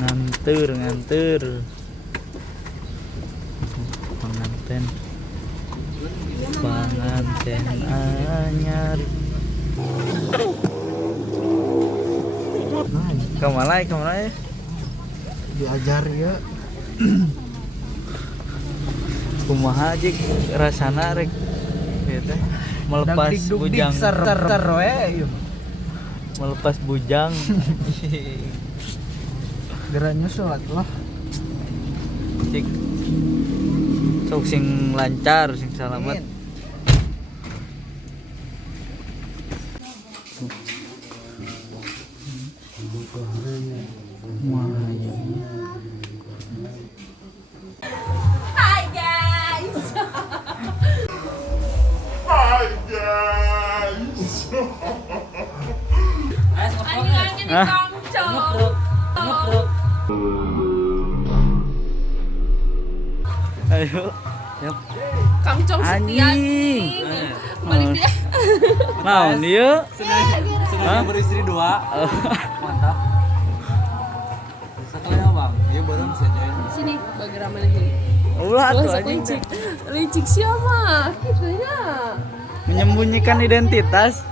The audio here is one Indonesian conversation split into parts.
nganter penganten anyar kemana ya diajar ya kumaha aja rasana rek gitu melepas bujang melepas bujang geranya sholat lah cik sok sing lancar sing selamat Hi guys. Angin-angin di Kangcong. ayo yap Kangcong Setiani. Balik dia. naon ieu Senang beristri 2. Mantap. Setelahnya bang, dia baru bisa join. Sini bagi ramai lagi. ulah tuh Sok anjing licik. Licik siapa? Kitanya. menyembunyikan identitas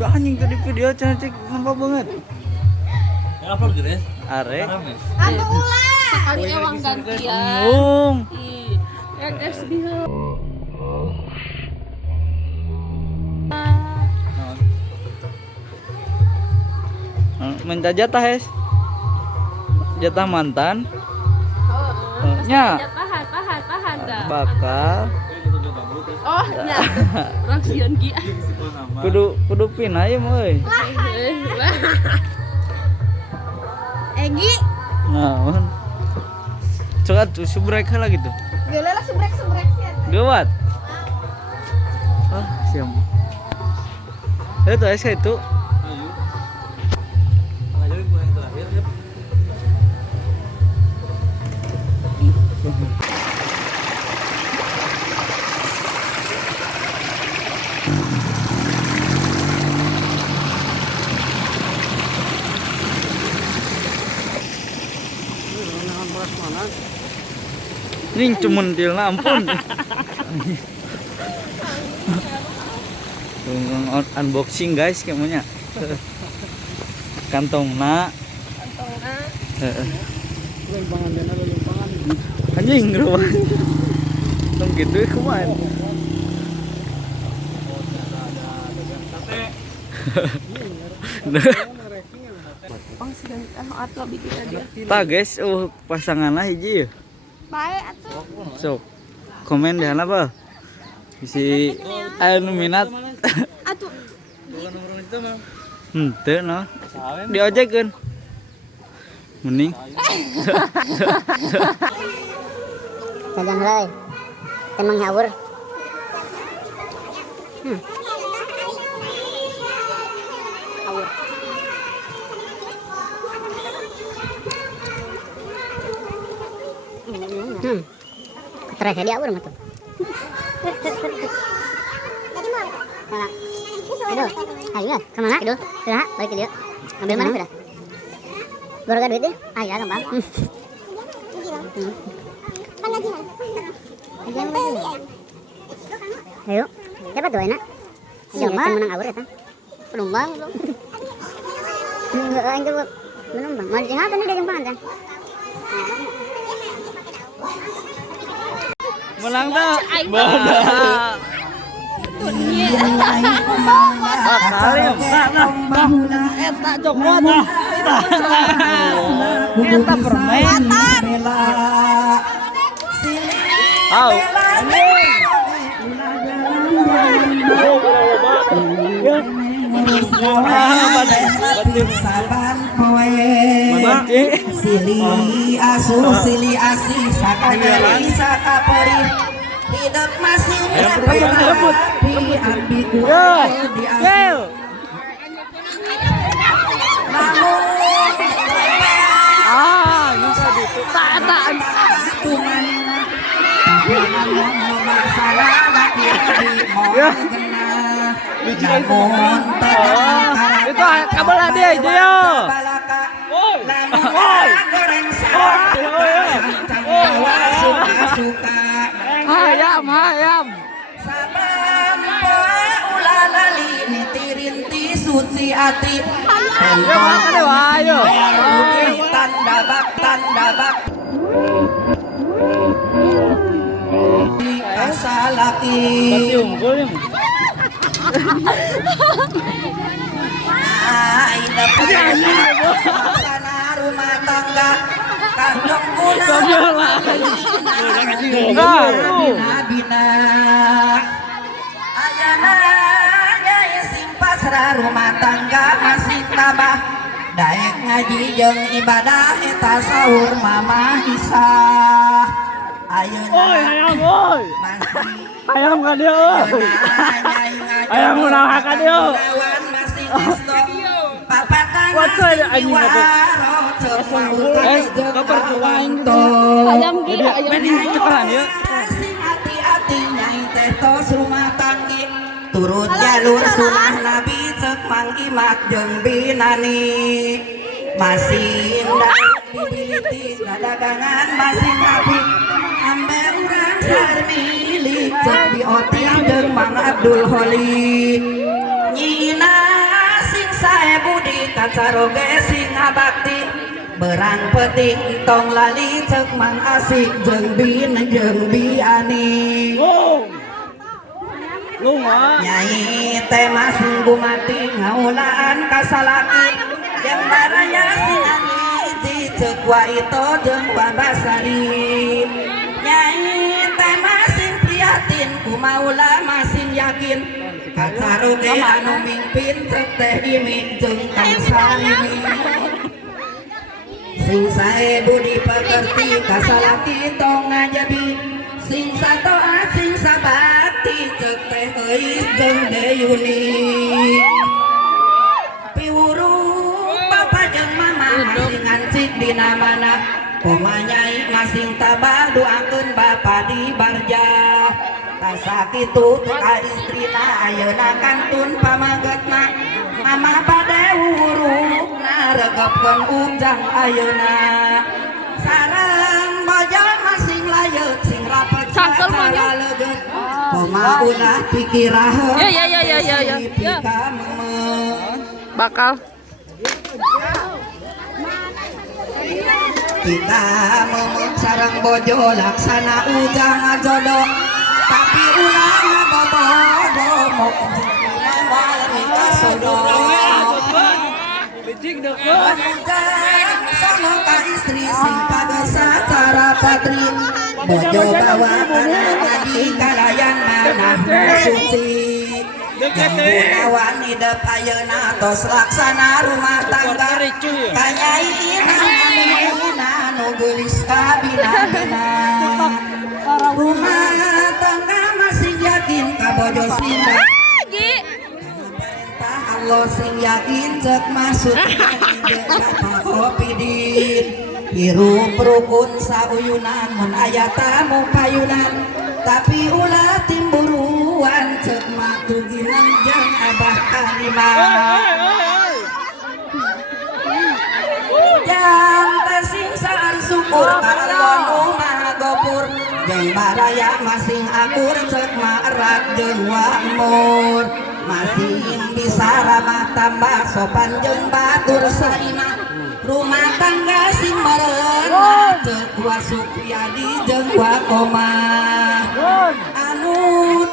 anjing tadi video cantik nampak banget Yang upload guys. are Aduh ulah. Sekali emang gantian. ngomong Ih, ya guys dia. minta jatah es jatah mantan Oh, nya tahan dah. bakal Oh, nya. Raksian Gi. kudu pinah ya euy Egi. naon coba tuh subrek lah gitu Gila lah subrek sih. gawat siap itu es itu Ayo. Lanjutin gue yang terakhir. ning cementilna ampun unboxing guys kayaknya kantongna anjing gerowan tong gitu kumaha Bang sedang atau bikin aja. tak guys pasanganna hiji ya Baik atuh. sok komen deh apa si anu minat Atuh. Bukan nomor itu mah. henteu no diojekeun mending Jajan heula euy. Teu manghaur. Haur. Terakhir dia haur mah tuh. Aduh, ayo kemana? Aduh, sudah balik ke dia. Ambil mana sudah? Baru gak duit deh? Ah ya gampang. Ayo, siapa tuh enak? Ayo, menang awur ya penumbang belum? Enggak, enggak penumbang. Mancing apa nih dia jempangan kan? menang dah eta coklat eta permen au Sili asu sili asi sakajari sakapori hidup masih sampai rapi ambiku di asu namun bisa gitu tak tuman masalah lagi di mohon namun itu hayam. Saban poe ulah lali niti-rinti suci ati. Ayo makan deh, ayo. Tanda bak. Kasalaki. Indah sana rumah tangga kandung bina ayana nyai simpas rumah tangga masih tabah daek ngaji jeung ibadah eta sahur mama Isa ayeuna masih Ayam ka dia euy. Ayam ulah ka dia. Ayam gila, ayam gila. Hati-hati nyai teh tos rumah tanggi turut jalur sunah nabi cek Mang Imat jeung binani masih dibiliti dagangan masih nabi ambe urang sarmilik cek dioti jeung Mang Abdul Holi nyina sing sae budi kacaroge sing ngabakti berang peting tong lali cek Mang Asik jeung biani Nyai teh masih bumati ngaulaan kasalaki jeung baraya sing hiji cek wa ito jeung wa basari Nyai teh masih prihatin kumaula masih yakin kacaroge anu mingpin cek teh imi jeung Kang Salimi sing sae budi pekerti kasalaki tong ngajabi sing satoa sing sabakti cek teh euis jeung Deyuni piwurung papa jeung mama masing ngancik dina mana koma nyai masing tabah doakeun bapa di barja tasakitu teu ka istrina ayeuna kantun pamagetna mama bade wurukna regepkeun ujang ayeuna sareng bojo masing layeut sing rapet cara leget koma ulah pikiraheun Ya. Bakal. kita memut sareng bojo laksana ujang jodoh tapi ulah ngabobodo mau ulah nikah sodoh sama ka istri sing pagasa cara patri bojo bawa anak jadi kalayan manah suci yang gunawan hidup ayeuna tos laksana rumah tangga kanyai ina nu geulis kabina-bina rumah tangga masih yakin ka bojo sinda Allah sing yakin cek masuk kopi din hirup rukun sauyunan mun aya tamu payunan tapi ulah timburuan cek matu ginang jeung abah kalimah jang tesing saar syukur ka Allah nu maha gopur jeung baraya masing akur cek maerat jeung wamur masih bisa ramah tambah sopan jeung batur saimah rumah tangga sing merenah cek wa Supriyadi jeung wa Komah anu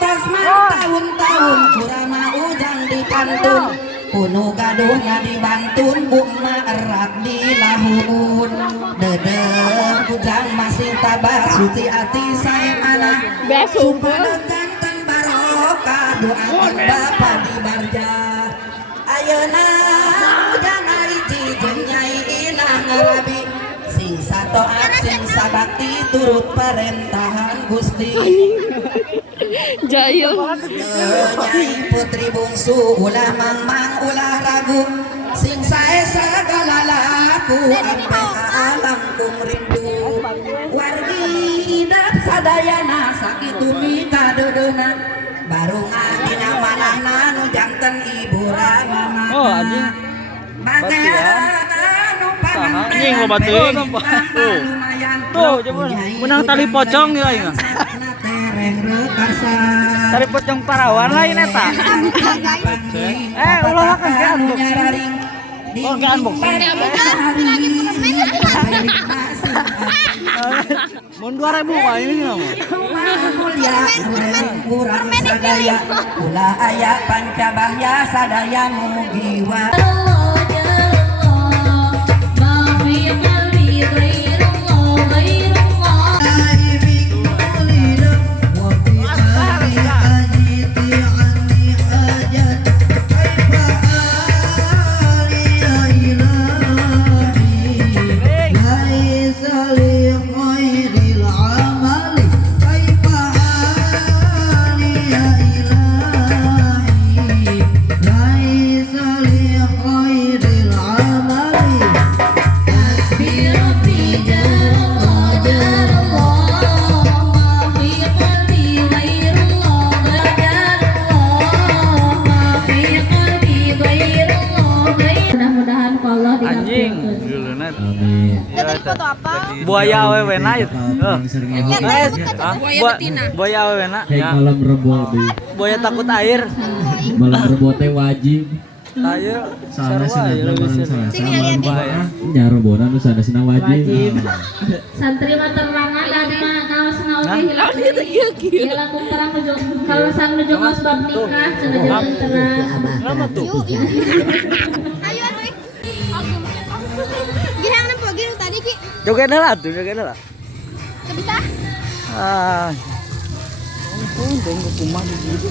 tasman tahun-tahun kurama ujang di kantun kuno gaduhna dibantun bukma erat di lahun dedeng ujang masih tabah suci ati sae manah sumpah janten barokah doakeun bapa di barja ayeuna ujang hiji jeung nyai inah ngarabi sing satoat sing sabakti turut perentahan Gusti Jahil. nyai putri bungsu ulah mang ulah ragu sing sae sagala laku ampe ka alam kum rindu wargi idap sadayana sakitu mika dodona baru ngadina manahna nu janten ibu ramana anu Anjing lo batuin. Tuh, coba menang tali pocong ya. tereng karsa Tari pocong parawan lain eta. Ulah kan ke unboxing. Oh, ke unboxing. Mun 2000 mah ini mah. Mulia kurang sadaya ulah aya pancabahya sadaya mugiwa Anjing dulunya. Tadi foto apa? Buaya awewena itu. Buaya awewena. Ya. Malam rebo deh. Buaya takut air. Malam rebo teh wajib. Ayo. Sana sina malam sana. Sini Bae. Nya rebona nu sana sina wajib. Santri mah terangan dan mah kaos oge hilang gila kumparang nuju kalau sang nuju kaos bab nikah cenah terang. Lama tuh. Ayo atuh. Gini po, gini tadi Ki. Joget lah tuh, joget lah. Bisa? Ah. Ampun, tengok kumah di situ.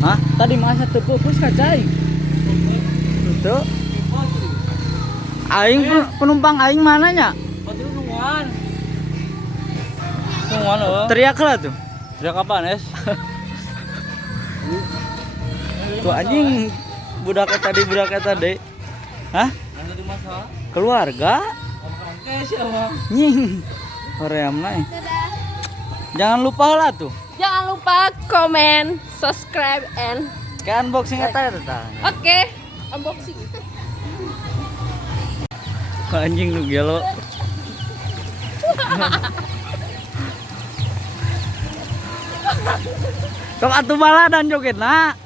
Hah? Tadi masa tepupus kacai. Itu. Aing penumpang aing mananya? Nungguan loh. Teriak lah tuh. Teriak apaan, Es? Tuh anjing budak tadi. Hah? Keluarga? Nying. Horeamna. Jangan lupa lah tuh. Jangan lupa komen, subscribe, and Ke unboxing eta eta. oke, unboxing. Anjing nu gelo. Tok atuh baladan jogetna.